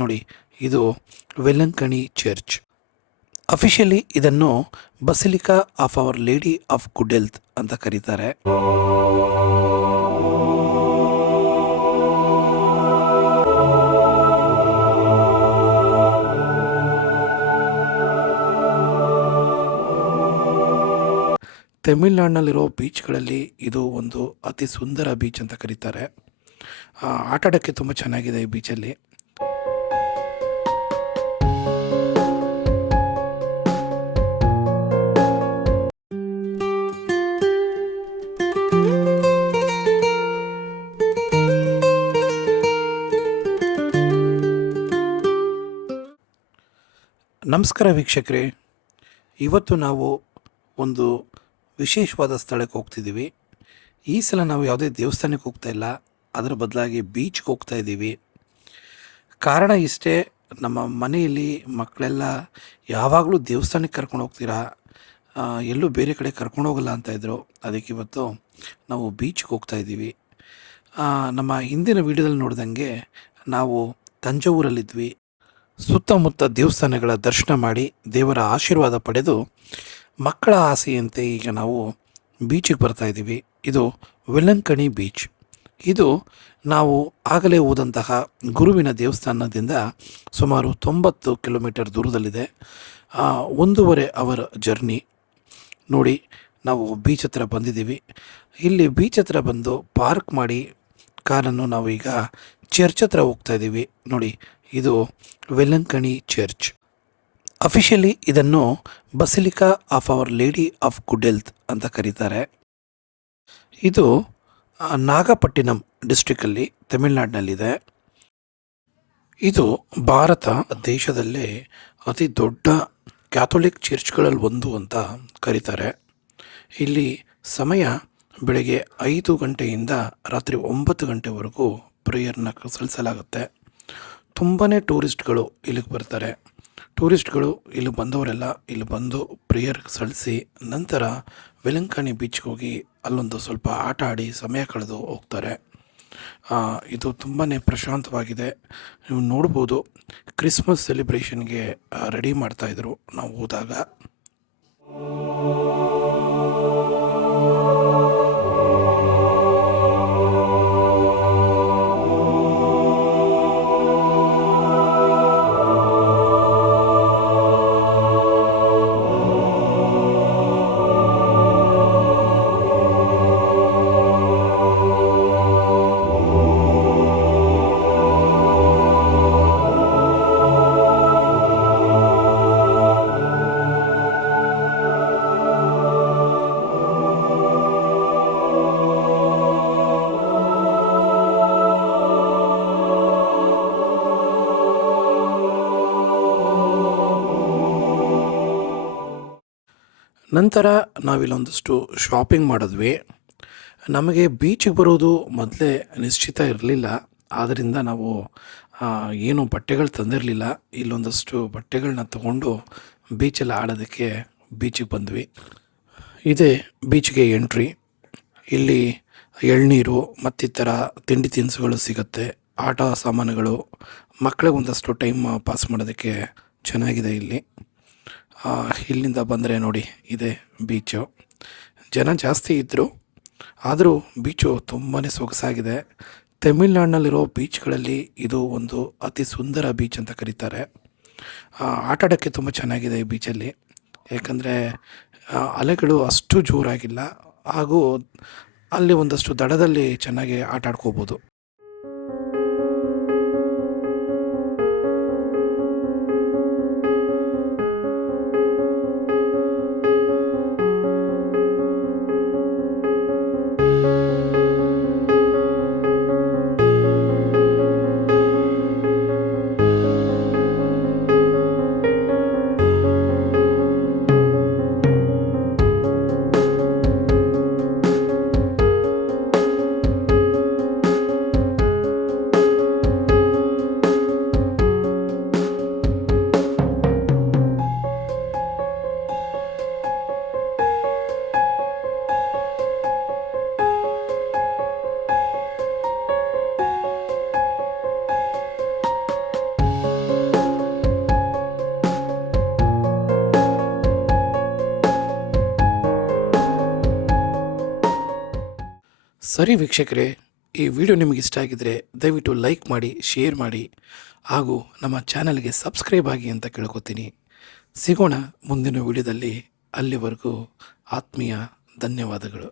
ನೋಡಿ, ಇದು ವೆಲ್ಲಂಕಣಿ church. Officially ಇದನ್ನು basilica of our lady of good health ಅಂತ ಕರೀತಾರೆ. ತಮಿಳ್ನಾಡಿನಲ್ಲಿರೋ ಬೀಚ್ಗಳಲ್ಲಿ ಇದು ಒಂದು ಅತಿ ಸುಂದರ ಬೀಚ್ ಅಂತ ಕರೀತಾರೆ. ಆಟ ಆಡೋಕ್ಕೆ ತುಂಬ ಚೆನ್ನಾಗಿದೆ ಈ ಬೀಚಲ್ಲಿ. ನಮಸ್ಕಾರ ವೀಕ್ಷಕರೇ, ಇವತ್ತು ನಾವು ಒಂದು ವಿಶೇಷವಾದ ಸ್ಥಳಕ್ಕೆ ಹೋಗ್ತಿದ್ದೀವಿ. ಈ ಸಲ ನಾವು ಯಾವುದೇ ದೇವಸ್ಥಾನಕ್ಕೆ ಹೋಗ್ತಾ ಇಲ್ಲ, ಅದರ ಬದಲಾಗಿ ಬೀಚ್ಗೆ ಹೋಗ್ತಾ ಇದ್ದೀವಿ. ಕಾರಣ ಇಷ್ಟೇ, ನಮ್ಮ ಮನೆಯಲ್ಲಿ ಮಕ್ಕಳೆಲ್ಲ ಯಾವಾಗಲೂ ದೇವಸ್ಥಾನಕ್ಕೆ ಕರ್ಕೊಂಡು ಹೋಗ್ತೀರಾ, ಎಲ್ಲೂ ಬೇರೆ ಕಡೆ ಕರ್ಕೊಂಡು ಹೋಗಲ್ಲ ಅಂತ ಇದ್ದರು. ಅದಕ್ಕೆ ಇವತ್ತು ನಾವು ಬೀಚ್ಗೆ ಹೋಗ್ತಾ ಇದ್ದೀವಿ. ನಮ್ಮ ಹಿಂದಿನ ವಿಡಿಯೋದಲ್ಲಿ ನೋಡ್ದಂಗೆ ನಾವು ತಂಜಾವೂರಲ್ಲಿದ್ವಿ. ಸುತ್ತಮುತ್ತ ದೇವಸ್ಥಾನಗಳ ದರ್ಶನ ಮಾಡಿ ದೇವರ ಆಶೀರ್ವಾದ ಪಡೆದು ಮಕ್ಕಳ ಆಸೆಯಂತೆ ಈಗ ನಾವು ಬೀಚಿಗೆ ಬರ್ತಾ ಇದ್ದೀವಿ. ಇದು ವೆಲ್ಲಂಕಣಿ ಬೀಚ್. ಇದು ನಾವು ಆಗಲೇ ಹೋದಂತಹ ಗುರುವಿನ ದೇವಸ್ಥಾನದಿಂದ ಸುಮಾರು 90 ಕಿಲೋಮೀಟರ್ ದೂರದಲ್ಲಿದೆ. 1.5 ಅವರ್ ಜರ್ನಿ. ನೋಡಿ, ನಾವು ಬೀಚ್ ಹತ್ರ ಬಂದಿದ್ದೀವಿ. ಇಲ್ಲಿ ಬೀಚ್ ಹತ್ರ ಬಂದು ಪಾರ್ಕ್ ಮಾಡಿ ಕಾರನ್ನು ನಾವು ಈಗ ಚರ್ಚ್ ಹತ್ರ ಹೋಗ್ತಾ ಇದ್ದೀವಿ. ನೋಡಿ, ಇದು ವೆಲ್ಲಂಕಣಿ ಚರ್ಚ್. ಅಫಿಷಿಯಲಿ ಇದನ್ನು basilica of our lady of good health ಅಂತ ಕರೀತಾರೆ. ಇದು ನಾಗಪಟ್ಟಿನಂ ಡಿಸ್ಟ್ರಿಕ್ಕಲ್ಲಿ ತಮಿಳ್ನಾಡಿನಲ್ಲಿದೆ. ಇದು ಭಾರತ ದೇಶದಲ್ಲೇ ಅತಿ ದೊಡ್ಡ ಕ್ಯಾಥೋಲಿಕ್ ಚರ್ಚ್ಗಳಲ್ಲಿ ಒಂದು ಅಂತ ಕರೀತಾರೆ. ಇಲ್ಲಿ ಸಮಯ ಬೆಳಗ್ಗೆ 5 ಗಂಟೆಯಿಂದ ರಾತ್ರಿ 9 ಗಂಟೆವರೆಗೂ ಪ್ರೇಯರ್ನ ಸಲ್ಲಿಸಲಾಗುತ್ತೆ. ತುಂಬಾ ಟೂರಿಸ್ಟ್ಗಳು ಇಲ್ಲಿಗೆ ಬರ್ತಾರೆ. ಟೂರಿಸ್ಟ್ಗಳು ಇಲ್ಲಿ ಬಂದವರೆಲ್ಲ ಇಲ್ಲಿ ಬಂದು ಪ್ರೇಯರ್ ಸಲ್ಲಿಸಿ ನಂತರ ವೆಲ್ಲಂಕಣಿ ಬೀಚ್ಗೆ ಹೋಗಿ ಅಲ್ಲೊಂದು ಸ್ವಲ್ಪ ಆಟ ಆಡಿ ಸಮಯ ಕಳೆದು ಹೋಗ್ತಾರೆ. ಇದು ತುಂಬಾ ಪ್ರಶಾಂತವಾಗಿದೆ. ನೀವು ನೋಡ್ಬೋದು, ಕ್ರಿಸ್ಮಸ್ ಸೆಲಿಬ್ರೇಷನ್ಗೆ ರೆಡಿ ಮಾಡ್ತಾಯಿದ್ರು ನಾವು ಹೋದಾಗ. ನಂತರ ನಾವಿಲ್ಲೊಂದಷ್ಟು ಶಾಪಿಂಗ್ ಮಾಡಿದ್ವಿ. ನಮಗೆ ಬೀಚಿಗೆ ಬರೋದು ಮೊದಲೇ ನಿಶ್ಚಿತ ಇರಲಿಲ್ಲ, ಆದ್ದರಿಂದ ನಾವು ಏನು ಬಟ್ಟೆಗಳು ತಂದಿರಲಿಲ್ಲ. ಇಲ್ಲೊಂದಷ್ಟು ಬಟ್ಟೆಗಳನ್ನ ತಗೊಂಡು ಬೀಚಲ್ಲಿ ಆಡೋದಕ್ಕೆ ಬೀಚಿಗೆ ಬಂದ್ವಿ. ಇದೇ ಬೀಚ್ಗೆ ಎಂಟ್ರಿ. ಇಲ್ಲಿ ಎಳ್ನೀರು ಮತ್ತಿತರ ತಿಂಡಿ ತಿನಿಸುಗಳು ಸಿಗುತ್ತೆ, ಆಟ ಸಾಮಾನುಗಳು, ಮಕ್ಕಳಿಗೆ ಒಂದಷ್ಟು ಟೈಮ್ ಪಾಸ್ ಮಾಡೋದಕ್ಕೆ ಚೆನ್ನಾಗಿದೆ ಇಲ್ಲಿ. ಇಲ್ಲಿಂದ ಬಂದರೆ ನೋಡಿ, ಇದೆ ಬೀಚು. ಜನ ಜಾಸ್ತಿ ಇದ್ದರು, ಆದರೂ ಬೀಚು ತುಂಬಾ ಸೊಗಸಾಗಿದೆ. ತಮಿಳ್ನಾಡಿನಲ್ಲಿರೋ ಬೀಚ್ಗಳಲ್ಲಿ ಇದು ಒಂದು ಅತಿ ಸುಂದರ ಬೀಚ್ ಅಂತ ಕರೀತಾರೆ. ಆಟ ಆಡೋಕ್ಕೆ ತುಂಬ ಚೆನ್ನಾಗಿದೆ ಈ ಬೀಚಲ್ಲಿ, ಯಾಕಂದರೆ ಅಲೆಗಳು ಅಷ್ಟು ಜೋರಾಗಿಲ್ಲ, ಹಾಗೂ ಅಲ್ಲಿ ಒಂದಷ್ಟು ದಡದಲ್ಲಿ ಚೆನ್ನಾಗಿ ಆಟ ಆಡ್ಕೋಬೋದು. ಸರಿ ವೀಕ್ಷಕರೇ, ಈ ವಿಡಿಯೋ ನಿಮಗೆ ಇಷ್ಟ ಆಗಿದ್ದರೆ ದಯವಿಟ್ಟು ಲೈಕ್ ಮಾಡಿ, ಶೇರ್ ಮಾಡಿ ಹಾಗೂ ನಮ್ಮ ಚಾನಲ್ಗೆ ಸಬ್ಸ್ಕ್ರೈಬ್ ಆಗಿ ಅಂತ ಕೇಳ್ಕೊತೀನಿ. ಸಿಗೋಣ ಮುಂದಿನ ವಿಡಿಯೋದಲ್ಲಿ. ಅಲ್ಲಿವರೆಗೂ ಆತ್ಮೀಯ ಧನ್ಯವಾದಗಳು.